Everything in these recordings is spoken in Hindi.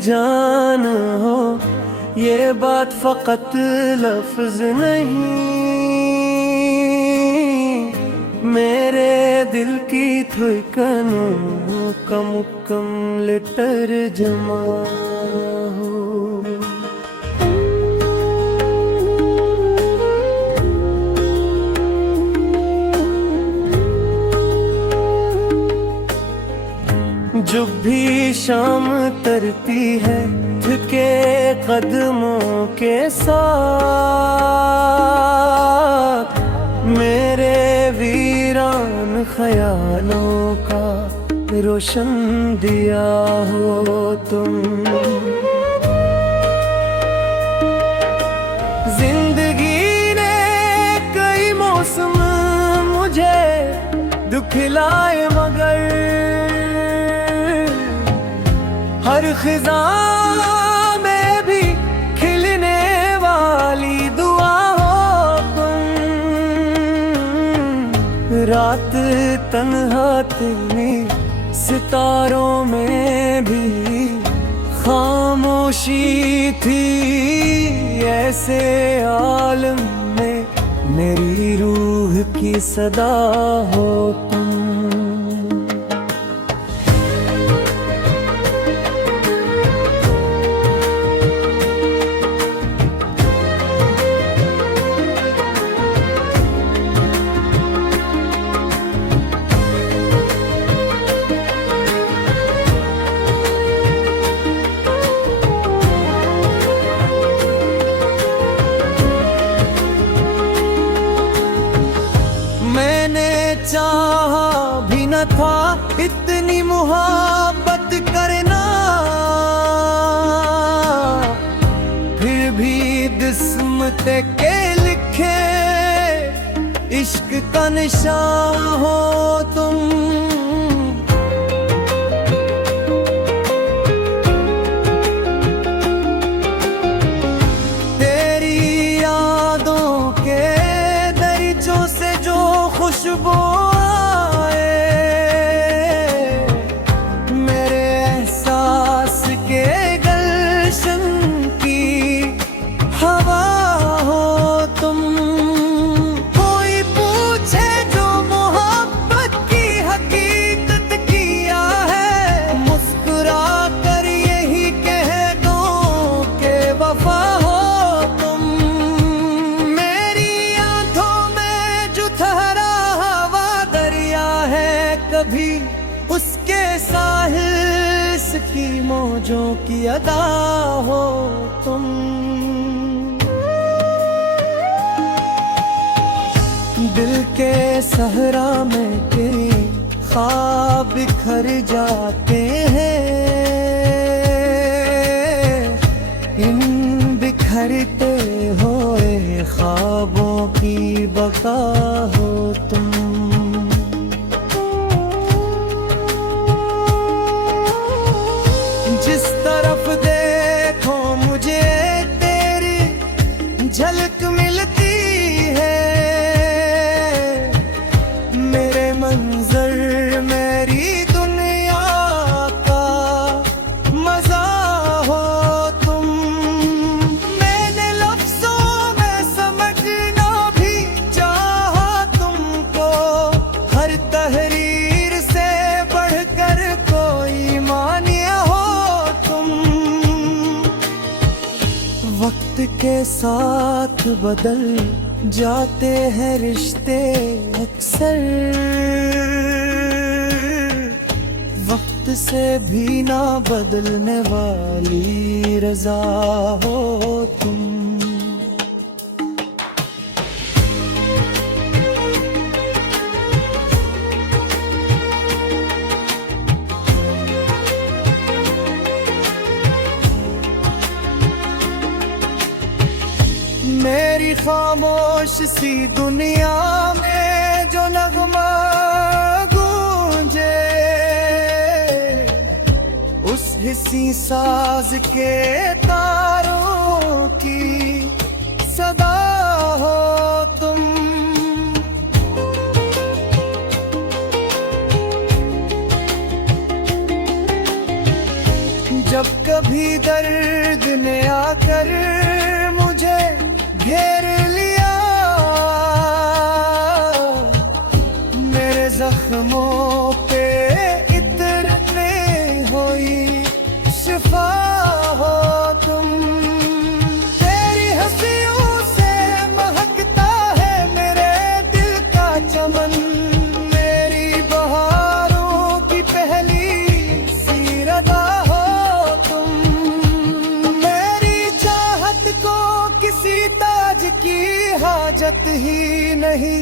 जान हो, ये बात फकत लफ्ज नहीं, मेरे दिल की धड़कनों का मुकम्मल तर्जुमा हो। जब भी शाम तरती है थके कदमों के साथ, मेरे वीरान ख्यालों का रोशन दिया हो तुम। जिंदगी ने कई मौसम मुझे दुखिलाए, मगर हर खिज़ा में भी खिलने वाली दुआ हो तुम। रात तन्हा थी, सितारों में भी खामोशी थी, ऐसे आलम में मेरी रूह की सदा हो तुम। चाहा भी न था इतनी मोहब्बत करना, फिर भी किस्मत के लिखे इश्क का निशान हो तुम। तेरी यादों के दरीचों से जो खुशबू कभी उसके साहिल की मौजों की अदा हो तुम। दिल के सहरा में तेरे ख्वाब बिखर जाते हैं, इन बिखरते हुए ख्वाबों की बका हो तुम। जिस तरफ देखो मुझे तेरी झलक मिलती है, मेरे मंजर मेरी दुनिया का मजा हो तुम। मैंने लफ्जों में समझना भी चाहा तुमको, हर तहरीर से बढ़कर कोई मानिया हो। वक्त के साथ बदल जाते हैं रिश्ते अक्सर, वक्त से भी ना बदलने वाली रज़ा हो तुम। मेरी खामोश सी दुनिया में जो नगमा गूंजे, उस हिस्सी साज के तारों की सदा हो तुम। जब कभी दर्द ने आकर मुझे घेर लिया, मेरे जख्मों पे इत्र में हुई शिफा हो तुम। तेरी हंसियों से महकता है मेरे दिल का चमन, मेरी बहारों की पहली सी रदा हो तुम। मेरी चाहत को किसी ताज की हाजत ही नहीं,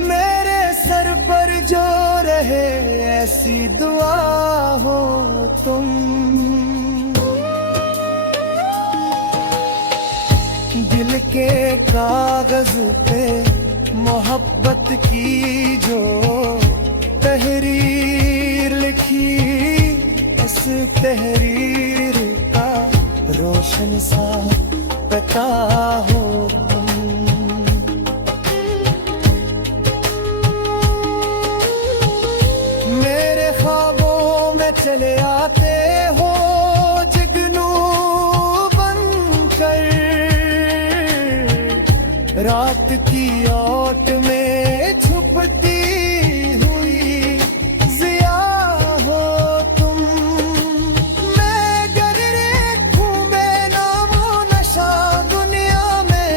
मेरे सर पर जो रहे ऐसी दुआ हो तुम। दिल के कागज पे मोहब्बत की जो तहरीर लिखी, इस तहरीर का रोशन सा पता हो तुम। मेरे ख्वाबों में चले आते हो जुगनू बनकर, रात की ओट में छुपती हुई जिया हो तुम। मैं गर देखूं मैं नामो नशा दुनिया में,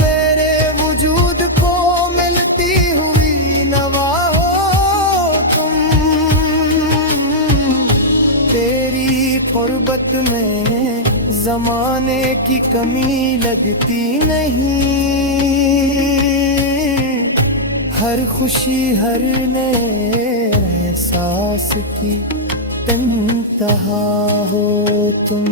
मेरे वजूद को मिलती हुई नवा हो तुम। तेरी कुर्बत में जमाने की कमी लगती नहीं, हर खुशी हर नए एहसास की तन्हा हो तुम।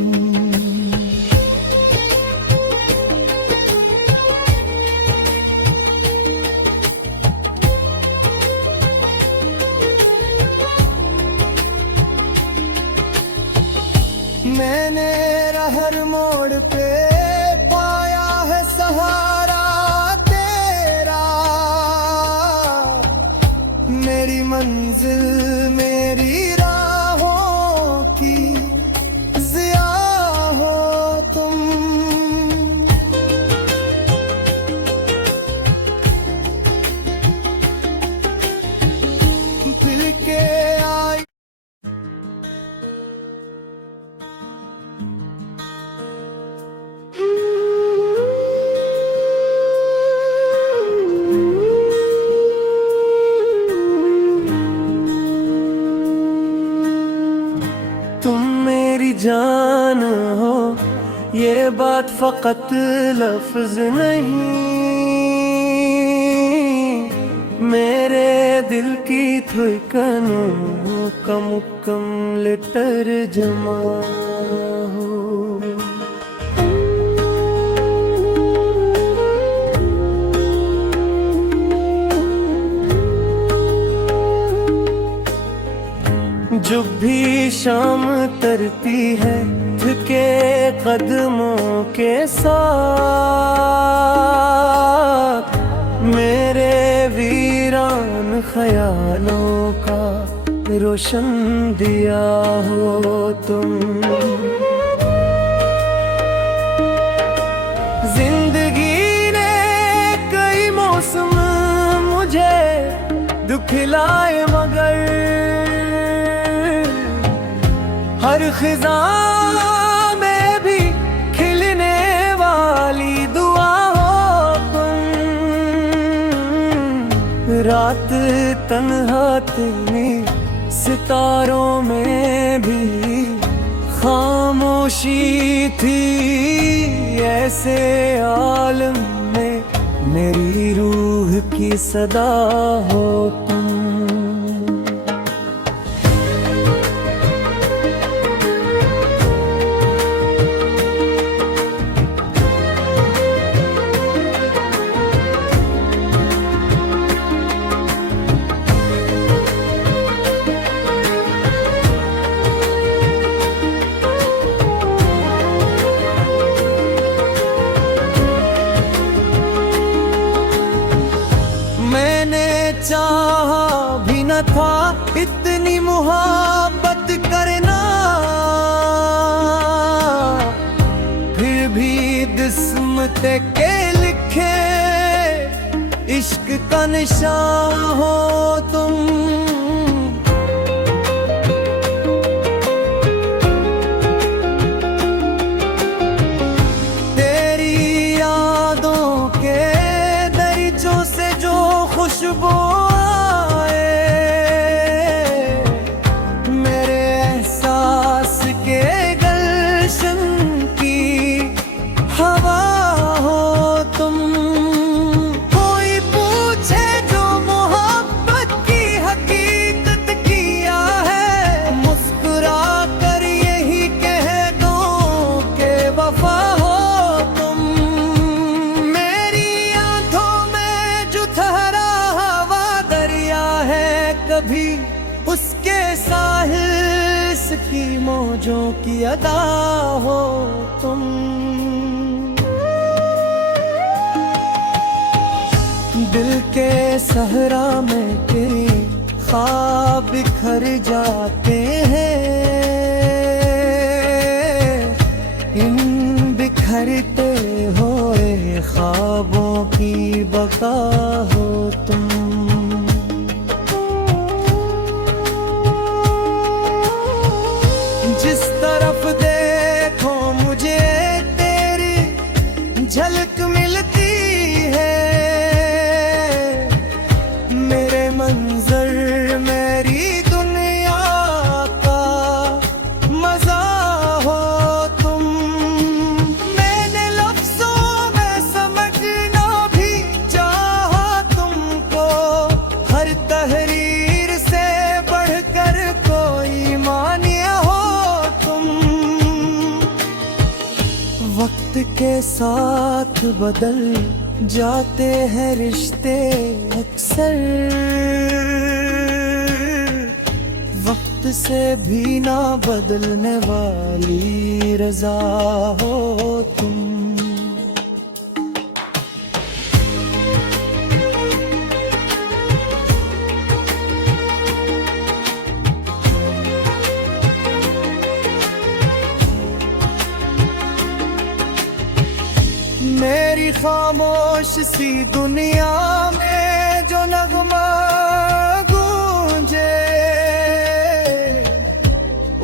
मैंने हर मोड़ पे पाया है सहारा तेरा, मेरी मंजिल मेरी राहों की जिया हो तुम। दिल के आई जान हो, ये बात फकत लफ्ज नहीं, मेरे दिल की धड़कनों का मुकम्मल तर्जुमा हो। जब भी शाम तरती है थके कदमों के साथ, मेरे वीरान ख्यालों का रोशन दिया हो तुम। जिंदगी ने कई मौसम मुझे दुखिलाए, मगर हर खिज़ा में भी खिलने वाली दुआ हो तुम। रात तन्हा तेरी सितारों में भी खामोशी थी, ऐसे आलम में मेरी रूह की सदा हो तुम। चाहा भी न था इतनी मोहब्बत करना, जन्मते के लिखे इश्क का निशान हो तुम। तेरी यादों के दरीचों से जो खुशबू आए, मेरे एहसास के गलशन की हवा हो तुम। कोई पूछे जो मोहब्बत की हकीकत किया है, मुस्कुरा कर यही कह दो के वफा हो तुम। मेरी आंखों में जो ठहरा हवा दरिया है, कभी उसके साहिल की मौजों की अदा हो तुम। दिल के सहरा में तेरे ख्वाब बिखर जाते हैं, इन बिखरते हुए ख्वाबों की बका हो तुम। जिस तरफ देखो मुझे तेरी झलक मिलती है, मेरे मंजर मेरी दुनिया का मजा हो तुम। मैंने लफ्जों में समझना भी चाहा तुमको, हर तहरीर से बढ़कर कोई मानिया हो तुम। वक्त के साथ बदल जाते हैं रिश्ते अक्सर, वक्त से भी ना बदलने वाली रजा हो तुम। मेरी खामोश सी दुनिया में जो नगमा गूंजे,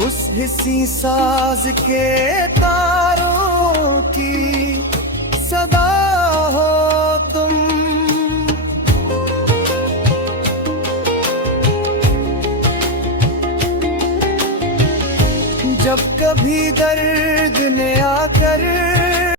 उस हिस्सी साज के तारों की सदा हो तुम। जब कभी दर्द ने आकर